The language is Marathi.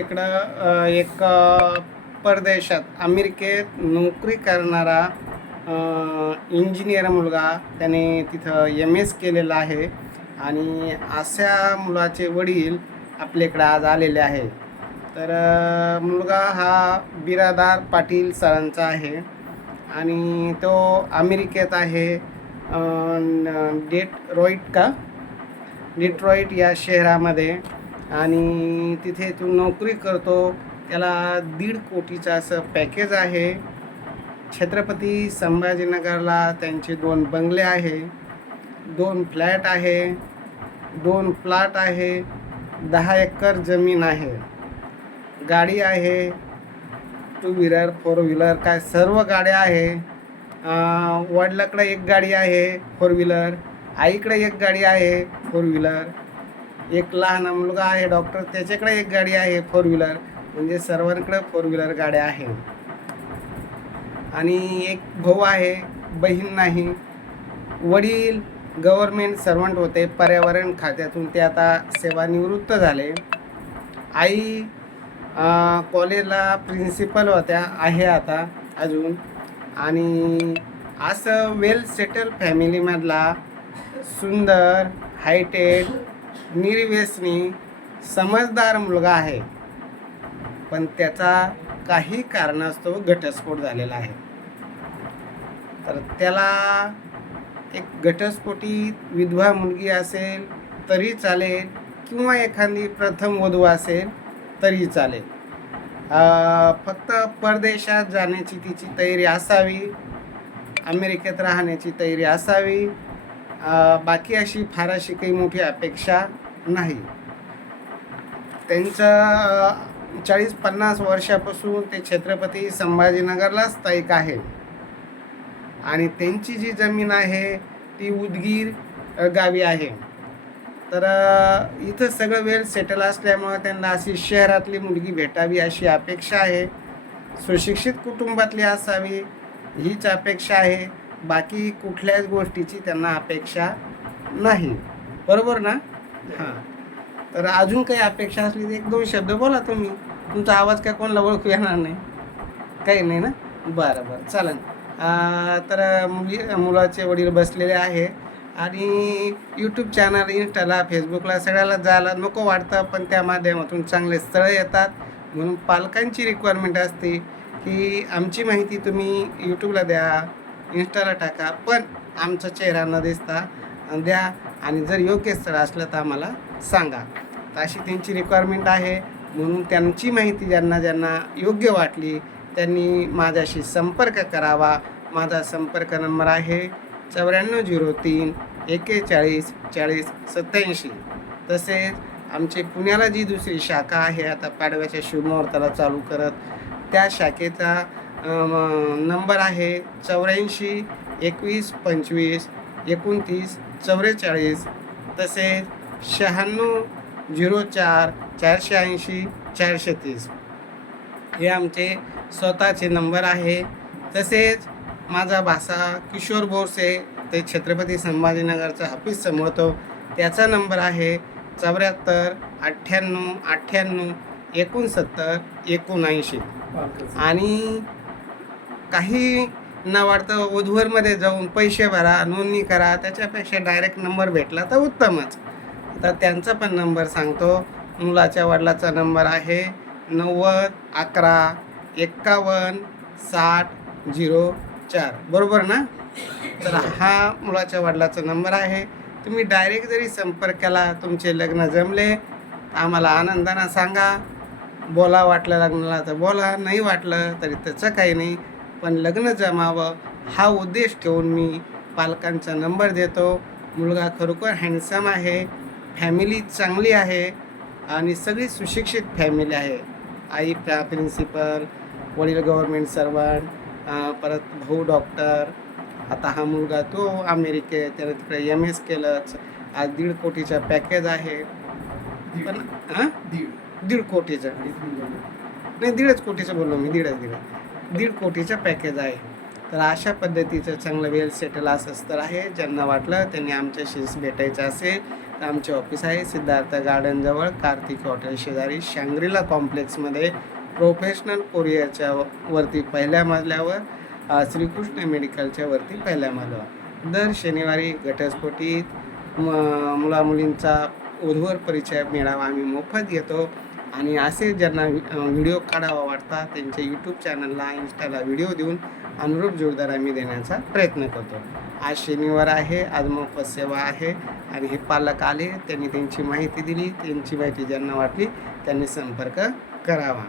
इकडं एक परदेशात अमेरिकेत नोकरी करणारा इंजिनियर मुलगा त्याने तिथं एम एस केलेला आहे आणि अशा मुलाचे वडील आपल्याकडे आज आलेले आहे. तर मुलगा हा बिरादार पाटील सरांचा आहे आणि तो अमेरिकेत आहे डेट रॉईट का? डिट्रॉईट या शहरामध्ये. आणि तिथे तो नोकरी करतो. त्याला दीड कोटीचं असं पॅकेज आहे. छत्रपती संभाजीनगरला त्यांचे दोन बंगले आहे. दोन फ्लॅट आहे. दोन प्लॉट आहे. दहा एकर जमीन आहे. गाडी आहे. टू व्हीलर फोर व्हीलर काय सर्व गाड्या आहे. अं, वडिलाकडे एक गाडी आहे फोर व्हीलर. आईकडे एक गाडी आहे फोर व्हीलर. एक लहान मुलगा आहे डॉक्टर त्याच्याकडे एक गाडी आहे फोर व्हीलर म्हणजे सर्वांकडे फोर व्हीलर गाड्या आहे आणि एक भाऊ आहे बहीण नाही. वडील गव्हर्मेंट सर्वंट होते. पर्यावरण खात्यातून ते आता सेवानिवृत्त झाले. आई कॉलेजला प्रिन्सिपल होत्या आहे आता अजून. आणि असं वेल सेटल फॅमिलीमधला सुंदर हायटेड निर्व्यसनी समजदार मुलगा आहे. पण त्याचा काही कारणास्तव घटस्फोट झालेला आहे. तर त्याला एक घटस्फोटी विधवा मुलगी असेल तरी चालेल किंवा एखादी प्रथम वधू असेल तरी चालेल. फक्त परदेशात जाण्याची तिची तयारी असावी अमेरिकेत राहण्याची तयारी असावी बाकी अशी फार अशी काही मोठी अपेक्षा नाही. त्यांचं चाळीस पन्नास वर्षापासून ते छत्रपती संभाजीनगरला स्थायिक आहे. आणि त्यांची जी जमीन आहे ती उदगीर गावी आहे. तर इथं सगळं वेळ सेटल असल्यामुळं त्यांना अशी शहरातली मुलगी भेटावी अशी अपेक्षा आहे. सुशिक्षित कुटुंबातली असावी हीच अपेक्षा आहे. बाकी कुठल्याच गोष्टीची त्यांना अपेक्षा नाही. बरोबर ना? हां. तर अजून काही अपेक्षा असली तर एक दोन शब्द बोला तुम्ही. तुमचा आवाज काय कोणाला ओळखू येणार नाही. काही नाही ना? बरं बरं. चालेल. तर मुली मुलाचे वडील बसलेले आहे. आणि यूट्यूब चॅनल इंस्टाला फेसबुकला सगळ्याला जायला नको वाटतं पण त्या माध्यमातून चांगले स्थळं येतात. म्हणून पालकांची रिक्वायरमेंट असते की आमची माहिती तुम्ही यूट्यूबला द्या इंस्टाला टाका पण आमचा चेहरा न दिसता द्या आणि जर योग्य स्थळ असलं तर आम्हाला सांगा. तर अशी त्यांची रिक्वायरमेंट आहे. म्हणून त्यांची माहिती ज्यांना ज्यांना योग्य वाटली त्यांनी माझ्याशी संपर्क करावा. माझा संपर्क नंबर आहे चौऱ्याण्णव झिरो तीन एकेचाळीस चाळीस सत्याऐंशी. तसेच आमचे पुण्याला जी दुसरी शाखा आहे आता पाडव्याच्या शिवमुहूर्ताला चालू करत त्या शाखेचा नंबर आहे चौऱ्याऐंशी एकवीस पंचवीस एकोणतीस चौवेचाळीस तसेच शहाण्णव झिरो चार चारशे ऐंशी चारशे तीस. हे आमचे स्वतःचे नंबर आहे. तसेच माझा भासा किशोर बोरसे ते छत्रपती संभाजीनगरचा ऑफिस सांभाळतो त्याचा नंबर आहे चौऱ्याहत्तर अठ्ठ्याण्णव अठ्ठ्याण्णव एकोणसत्तर एकोणऐंशी. आणि काही न वाटतं वधूवरमध्ये जाऊन पैसे भरा नोंदणी करा त्याच्यापेक्षा डायरेक्ट नंबर भेटला तर उत्तमच. तर त्यांचा पण नंबर सांगतो. मुलाच्या वडिलाचा नंबर आहे नव्वद अकरा एक्कावन्न साठ झिरो चार. बरोबर ना? तर हा मुलाच्या वडिलाचा नंबर आहे. तुम्ही डायरेक्ट जरी संपर्क केला तुमचे लग्न जमले आम्हाला आनंदानं सांगा. बोला वाटलं लग्नाला तर बोला नाही वाटलं तरी त्याचं काही नाही. पण लग्न जमावं हा उद्देश ठेवून मी पालकांचा नंबर देतो. मुलगा खरोखर हँडसम आहे फॅमिली चांगली आहे आणि सगळी सुशिक्षित फॅमिली आहे. आई प्रा प्रिन्सिपल वडील गव्हर्मेंट सर्वंट परत भाऊ डॉक्टर आता हा मुलगा तो अमेरिकेत त्यानं तिकडे एम एस केलंच आज दीड कोटीचा पॅकेज आहे. पण हां? दीड. कोटीचं. नाही दीडच कोटीचं बोललो मी दीडच दीड दीड कोटीचं पॅकेज आहे. तर अशा पद्धतीचं चांगलं वेल सेटल असं स्थळ आहे. ज्यांना वाटलं त्यांनी आमच्याशी भेटायचं असेल तर आमचे ऑफिस आहे सिद्धार्थ गार्डनजवळ कार्तिक हॉटेल शेजारी शांग्रीला कॉम्प्लेक्समध्ये प्रोफेशनल कोरियरच्या वरती पहिल्या मजल्यावर श्रीकृष्ण मेडिकलच्या वरती पहिल्या मजल्यावर. दर शनिवारी घटस्फोटीत म मुलामुलींचा उर्वर परिचय मेळावा आम्ही मोफत घेतो. आणि असे ज्यांना व्हिडिओ काढावा वाटतात त्यांच्या यूट्यूब चॅनलला इन्स्टाला व्हिडिओ देऊन अनुरूप जोरदार आम्ही देण्याचा प्रयत्न करतो. आज शनिवार आहे आज मोफत सेवा आहे आणि हे पालक आले त्यांनी त्यांची माहिती दिली त्यांची माहिती ज्यांना वाटली त्यांनी संपर्क करावा.